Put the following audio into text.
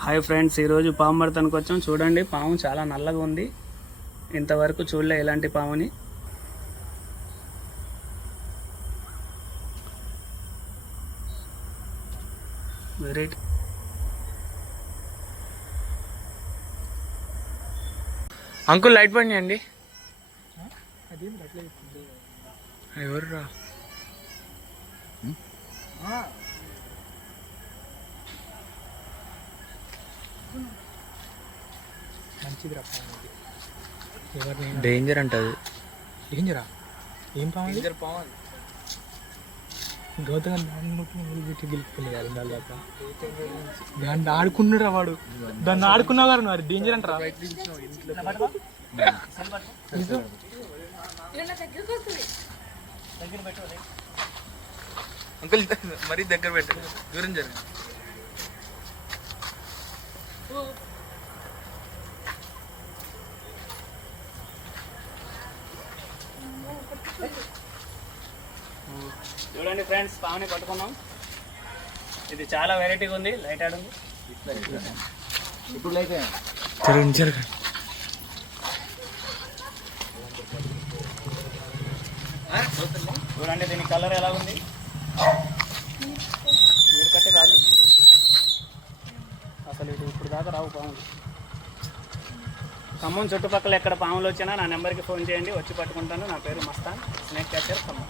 Hi friends, ఈరోజు పాము పడతానికి వచ్చాం. చూడండి, పాము చాలా నల్లగా ఉంది. ఇంతవరకు చూడలే ఇలాంటి పాముని. వెరైటీ. అంకుల్ లైట్ బండి అండి. ఎవర్రా? డేంజర్ అంటది. డేంజరా? ఏం పాము? గౌతమ్ గెలుపుకునేది దాన్ని ఆడుకున్నారా వాడు? దాన్ని ఆడుకున్నా గారు మరి డేంజర్ అంటారా? అంకుల్ మరీ దగ్గర పెట్టండి, దూరం జరగండి. చూడండి ఫ్రెండ్స్, పాముని పట్టుకున్నాం. ఇది చాలా వెరైటీగా ఉంది. లైట్ ఆడుంది. ఇప్పుడు జరగండి జరగండి. చూడండి దీని కలర్ ఎలా ఉంది. మీరు కట్టే కాదు అసలు. ఇది ఇప్పుడు దాకా రావు పాములు. ఖమ్మం చుట్టుపక్కల ఎక్కడ పాములు వచ్చినా నా నెంబర్కి ఫోన్ చేయండి, వచ్చి పట్టుకుంటాను. నా పేరు మస్తాన్, స్నేక్ క్యాచర్ ఖమ్మం.